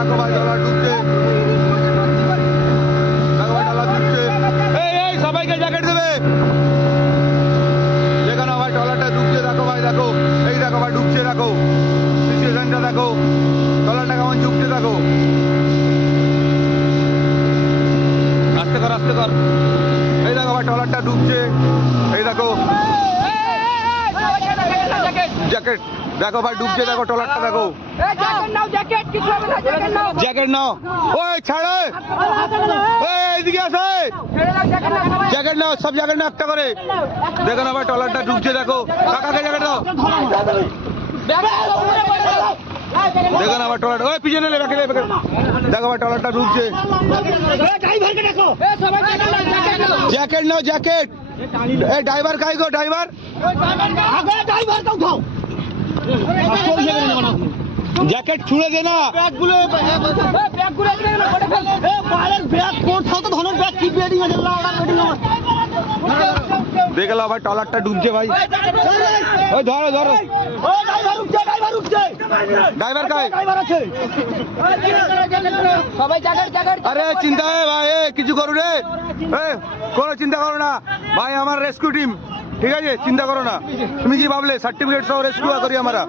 দেখো ভাই ডলার ঢুকছে, দেখো ভাই ডলার ঢুকছে। এই সবাইকে জ্যাকেট দেবে, যেখানে ভাই ডলারটা ঢুকছে দেখো ভাই, দেখো এই দেখো ভাই ঢুকছে, দেখো সিচুয়েশনটা দেখো, ডলারটা কেমন ঢুকছে দেখো। আস্তে কর আস্তে কর, এই দেখো ভাই ডলারটা ঢুকছে, এই দেখো জ্যাকেট দেখো ভাই ঢুকছে, দেখো ট্রলারটা দেখো, জ্যাকেট নাও, ওই ছাড়ে, এইদিকে আসে, জ্যাকেট নাও, সব জ্যাকেট নাও একটা করে, দেখো না ভাই ট্রলারটা ঢুকছে, দেখো কাকাকে জ্যাকেট দাও, দেখো না ভাই ট্রলার, ওই পিছনে দেখো ভাই ট্রলারটা ঢুকছে, জ্যাকেট নাও জ্যাকেট, এই ড্রাইভার কাই গো ড্রাইভার, জ্যাকেট ছুঁড়ে দে না, দেখে ভাই ট্রলারটা ডুবছে ভাই, ওই ধরো ধরো, ড্রাইভার কাই, আরে চিন্তা ভাই, কিছু করু রে, কোনো চিন্তা করো না ভাই, আমার রেস্কিউ টিম, ঠিক আছে চিন্তা করো না, তুমি কি ভাবলে সার্টিফিকেট সহ রেস্কিউ করি আমরা,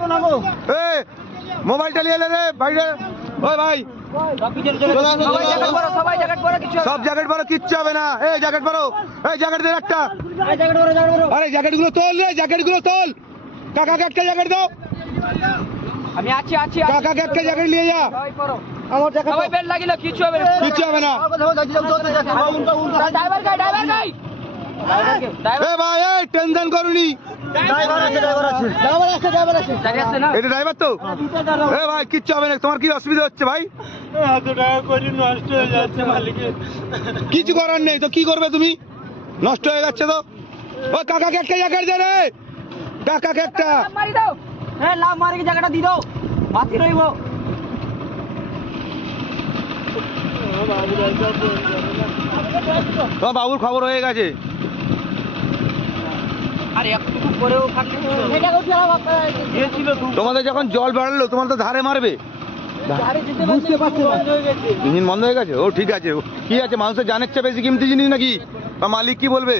মোবাইলটা নিয়ে এলে রে ভাই রে, ওই ভাই সব জ্যাকেট পরো, কিচ্ছু হবে না, এই জ্যাকেট পরো, এই জ্যাকেট দে একটা, আরে জ্যাকেট গুলো তোল রে, জ্যাকেট গুলো তোল, কাকাকে একটা জ্যাকেট দাও, আমি আছি আছি, কাকাকে একটা জ্যাকেট নিয়ে যা, আমার জ্যাকেট সবাই বেল্ট লাগিলো, কিচ্ছু হবে না, কিচ্ছু হবে না, ড্রাইভার গাই, ড্রাইভার গাই, এ ভাই এই টেনশন করুনি, এটা ড্রাইভার তো, এ ভাই কিচ্ছু হবে না, তোমার কি অসুবিধা হচ্ছে ভাই, কিছু করার নেই তো, কি করবে তুমি, নষ্ট হয়ে যাচ্ছে তো, ও কাকাকে একটা জ্যাকেট দে রে, কাকাকে একটা, মারি দাও, হ্যাঁ লাভ মারি কি জায়গাটা দি দাও, মাতি রইব, তোমার বাবুর খবর হয়ে গেছে, আরে একটু পরেও থাকলে এটা করতে হবে, তোমাদের যখন জল বাড়লো তোমার তো ধারে মারবে, বুঝতে পারছো, ইঞ্জিন বন্ধ হয়ে গেছে, ও ঠিক আছে, কি আছে মানুষের জানের চেয়ে বেশি কিমতি জিনিস নাকি, বা মালিক কি বলবে,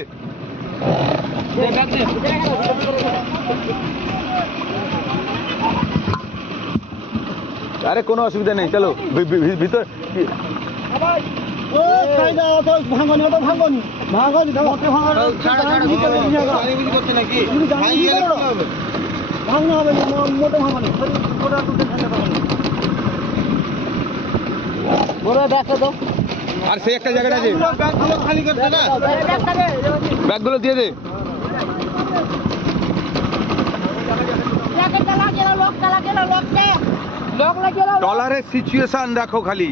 আরে কোনো অসুবিধা নেই, চলো ভিতর, আর সেই একটা জায়গাটা আছে, ব্যাগগুলো দিয়ে দে, ট্রলারের সিচুয়েশন দেখো খালি,